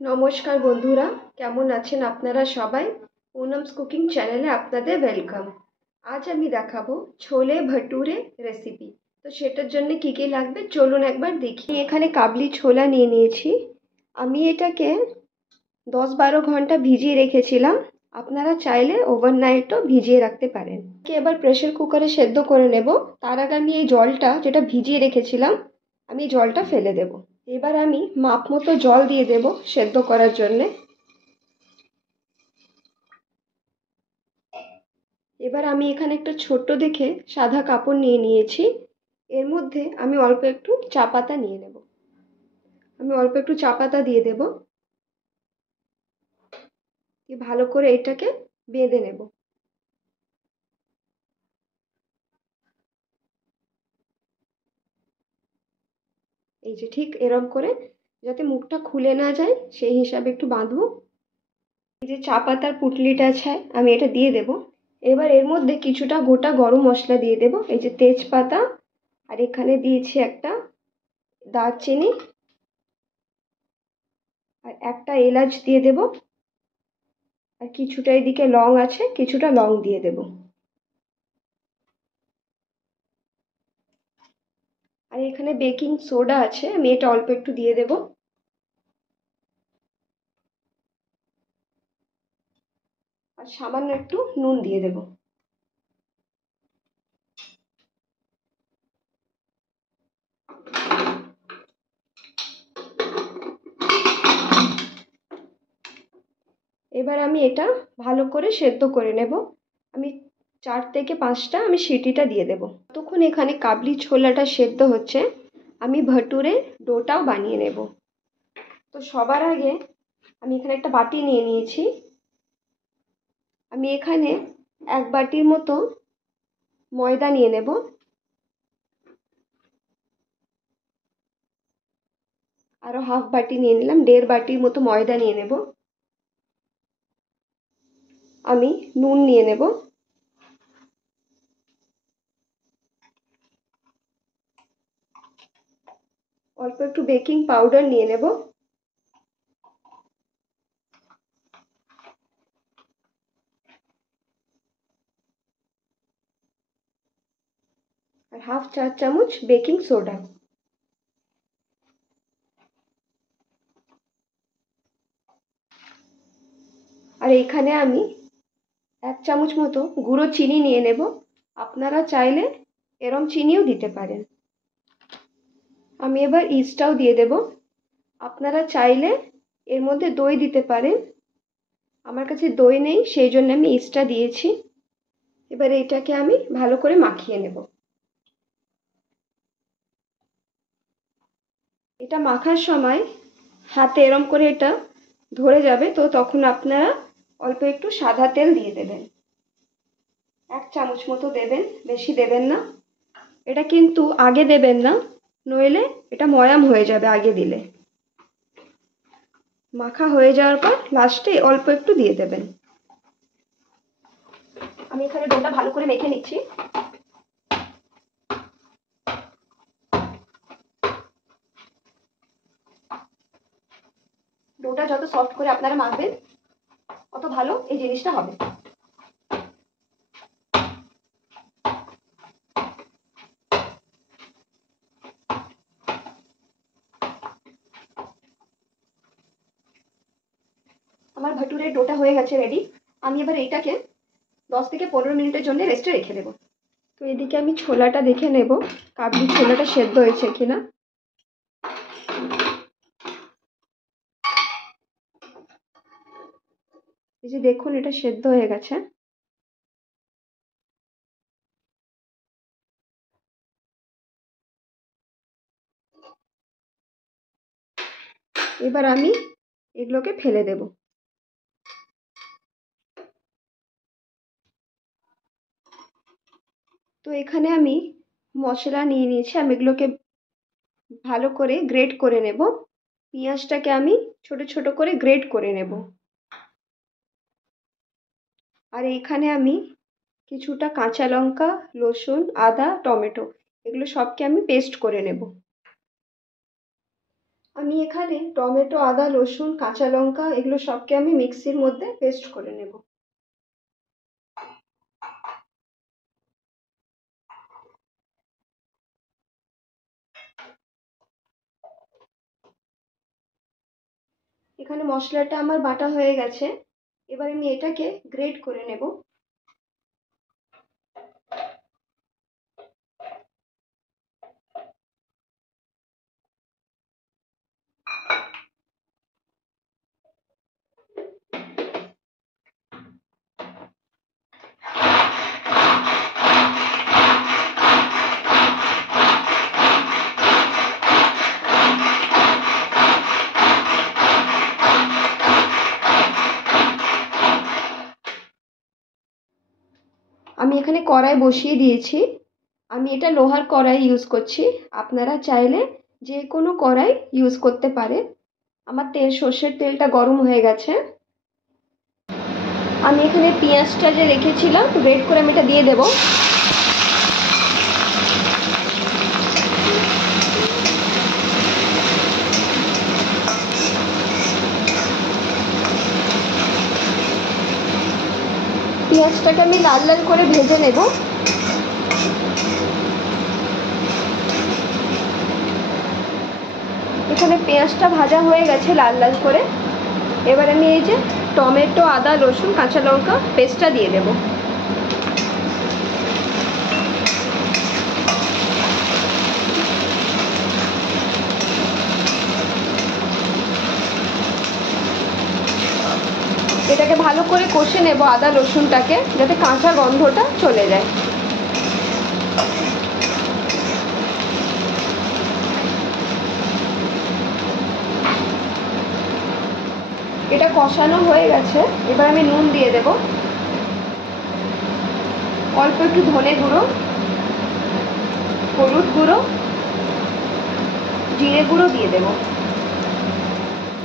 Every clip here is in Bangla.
নমস্কার বন্ধুরা, কেমন আছেন আপনারা সবাই? পুনমস কুকিং চ্যানেলে আপনাদের ওয়েলকাম। আজ আমি দেখাবো ছোলে ভটুরে রেসিপি। তো সেটার জন্য কি কি লাগবে চলুন একবার দেখি। এখানে কাবলি ছোলা নিয়ে নিয়েছি। আমি এটাকে 10-12 ঘন্টা ভিজিয়ে রেখেছিলাম। আপনারা চাইলে ওভারনাইটও ভিজিয়ে রাখতে পারেন। এবার প্রেসার কুকারে সেদ্ধ করে নেব। তার আগে আমি এই জলটা যেটা ভিজিয়ে রেখেছিলাম আমি জলটা ফেলে দেব। এবার আমি মাপ মতো জল দিয়ে দেব সেদ্ধ করার জন্যে। এবার আমি এখানে একটা ছোট্ট দেখে সাদা কাপড় নিয়ে নিয়েছি। এর মধ্যে আমি অল্প একটু চা পাতা নিয়ে নেব। আমি অল্প একটু চা পাতা দিয়ে দেব। ভালো করে এটাকে বেঁধে নেব। এই যে ঠিক এরকম করে, যাতে মুখটা খুলে না যায় সেই হিসাবে একটু বাঁধবো। এই যে চা পাতার পুটলিটা আছে আমি এটা দিয়ে দেব। এবার এর মধ্যে কিছুটা গোটা গরম মশলা দিয়ে দেব। এই যে তেজপাতা, আর এখানে দিয়েছি একটা দারচিনি, আর একটা এলাচ দিয়ে দেব, আর কিছুটা এদিকে লং আছে, কিছুটা লং দিয়ে দেব। আর এখানে বেকিং সোডা আছে, আমি এটা অল্প একটু দিয়ে দেব। আর সামান্য একটু নুন দিয়ে দেব। এবার আমি এটা ভালো করে সেদ্ধ করে নেব। আমি 4 থেকে 5টা আমি সিটিটা দিয়ে দেব। ততক্ষণ এখানে কাবলি ছোলাটা সেদ্ধ হচ্ছে আমি ভটুরে ডোটাও বানিয়ে নেব। তো সবার আগে আমি এখানে একটা বাটি নিয়ে নিয়েছি। আমি এখানে 1 বাটির মতো ময়দা নিয়ে নেব। আরও হাফ বাটি নিয়ে নিলাম, 1.5 বাটির মতো ময়দা নিয়ে নেব। আমি নুন নিয়ে নেব। অল্প একটু বেকিং পাউডার নিয়ে নেব। আর হাফ চা চামচ বেকিং সোডা। আর এখানে আমি 1 চামচ মতো গুঁড়ো চিনি নিয়ে নেব। আপনারা চাইলে এরম চিনিও দিতে পারেন। আমি এবার ইস্টটাও দিয়ে দেব। আপনারা চাইলে এর মধ্যে দই দিতে পারেন। আমার কাছে দই নেই, সেই জন্য আমি ইস্টটা দিয়েছি। এবার এটাকে আমি ভালো করে মাখিয়ে নেব। এটা মাখার সময় হাতে এরম করে এটা ধরে যাবে, তো তখন আপনারা অল্প একটু সাদা তেল দিয়ে দেবেন। 1 চামচ মতো দেবেন, বেশি দেবেন না। এটা কিন্তু আগে দেবেন না, নইলে এটা ময়াম হয়ে যাবে আগে দিলে। মাখা হয়ে যাওয়ার পর লাস্টে অল্প একটু দিয়ে দেবেন। আমি এখানে ডোটা ভালো করে মেখে নিচ্ছি। ডোটা যত সফট করে আপনারা মাখবেন তত ভালো এই জিনিসটা হবে। আমার ভটুরের ডোটা হয়ে গেছে রেডি। আমি এবার এইটাকে 10 থেকে 15 মিনিটের জন্য রেস্টে রেখে দেবো। তো এদিকে আমি ছোলাটা দেখে নেব কাবলি ছোলাটা সেদ্ধ হয়েছে কিনা। এই যে দেখুন এটা সেদ্ধ হয়ে গেছে। এবার আমি এগুলোকে ফেলে দেব। তো এখানে আমি মশলা নিয়ে নিয়েছি, আমি এগুলোকে ভালো করে গ্রেট করে নেব। পেঁয়াজটাকে আমি ছোট ছোট করে গ্রেট করে নেব। আর এখানে আমি কিছুটা কাঁচা লঙ্কা, রসুন, আদা, টমেটো এগুলো সবকে আমি পেস্ট করে নেব। আমি এখানে টমেটো, আদা, রসুন, কাঁচা লঙ্কা এগুলো সবকে আমি মিক্সির মধ্যে পেস্ট করে নেব। এখানে মশলাটা আমার বাটা হয়ে গেছে। এবার আমি এটাকে গ্রেট করে নেব। আমি এখানে কড়াই বসিয়ে দিয়েছি। আমি এটা লোহার কড়াই ইউজ করছি। আপনারা চাইলে যে কোনো কড়াই ইউজ করতে পারেন। আমার সর্ষের তেলটা গরম হয়ে গেছে। আমি এখানে পেঁয়াজটা যে রেখেছিলাম গ্রেট করে আমি এটা দিয়ে দেব। পেঁয়াজটাকে আমি লাল লাল করে ভেজে নেব। এখানে পেঁয়াজটা ভাজা হয়ে গেছে লাল লাল করে। এবার আমি এই যে টমেটো, আদা, রসুন, কাঁচা লঙ্কা পেস্টটা দিয়ে দেব। এটাকে ভালো করে কষে নেব আদা রসুনটাকে, যাতে কাঁচা গন্ধটা চলে যায়। এটা কষানো হয়ে গেছে। এবার আমি নুন দিয়ে দেব, অল্প একটু ধনে গুঁড়ো, হলুদ গুঁড়ো, জিরে গুঁড়ো দিয়ে দেব।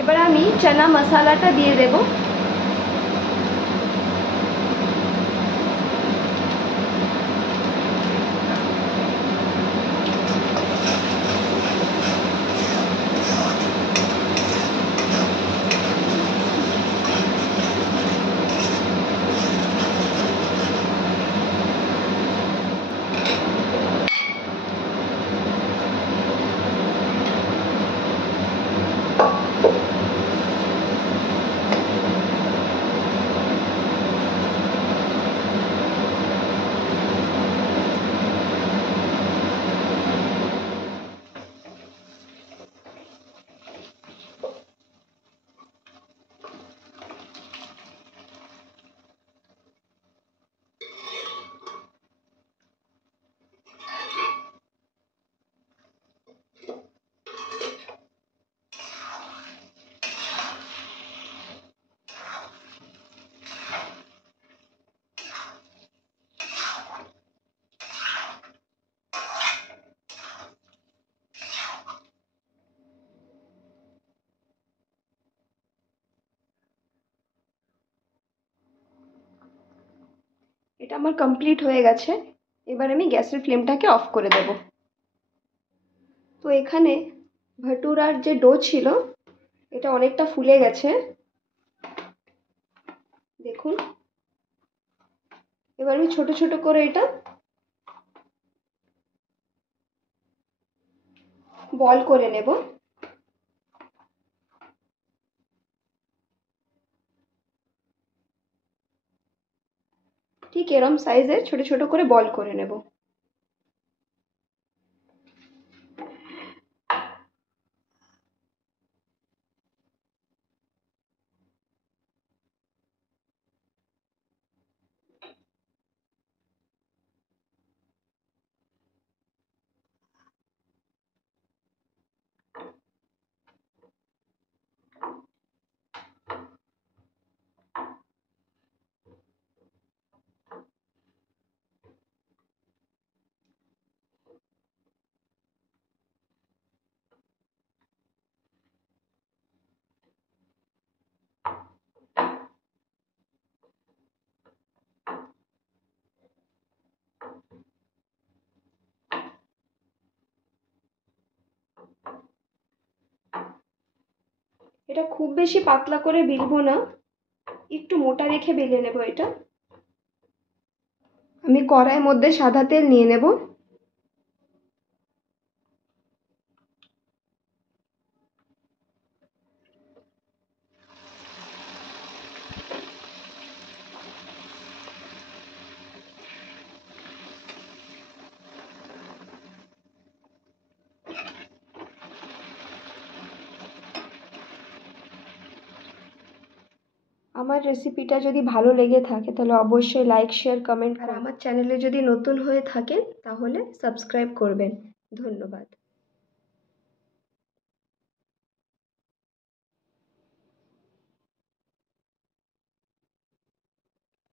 এবার আমি চানা মশলাটা দিয়ে দেব। এটা আমার কমপ্লিট হয়ে গেছে। এবার আমি গ্যাসের ফ্লেমটাকে অফ করে দেব। তো এখানে ভটুরার যে ডো ছিল এটা অনেকটা ফুলে গেছে, দেখুন। এবার আমি ছোট ছোট করে এটা বল করে নেব। ঠিক এরম সাইজের ছোট ছোট করে বল করে নেব। এটা খুব বেশি পাতলা করে বেলবো না, একটু মোটা রেখে বেলে নেব এটা। আমি কড়াইয়ের মধ্যে সাদা তেল নিয়ে নেব। আমার রেসিপিটা যদি ভালো লেগে থাকে তাহলে অবশ্যই লাইক শেয়ার কমেন্ট, আর আমার চ্যানেলে যদি নতুন হয়ে থাকেন তাহলে সাবস্ক্রাইব করবেন। ধন্যবাদ।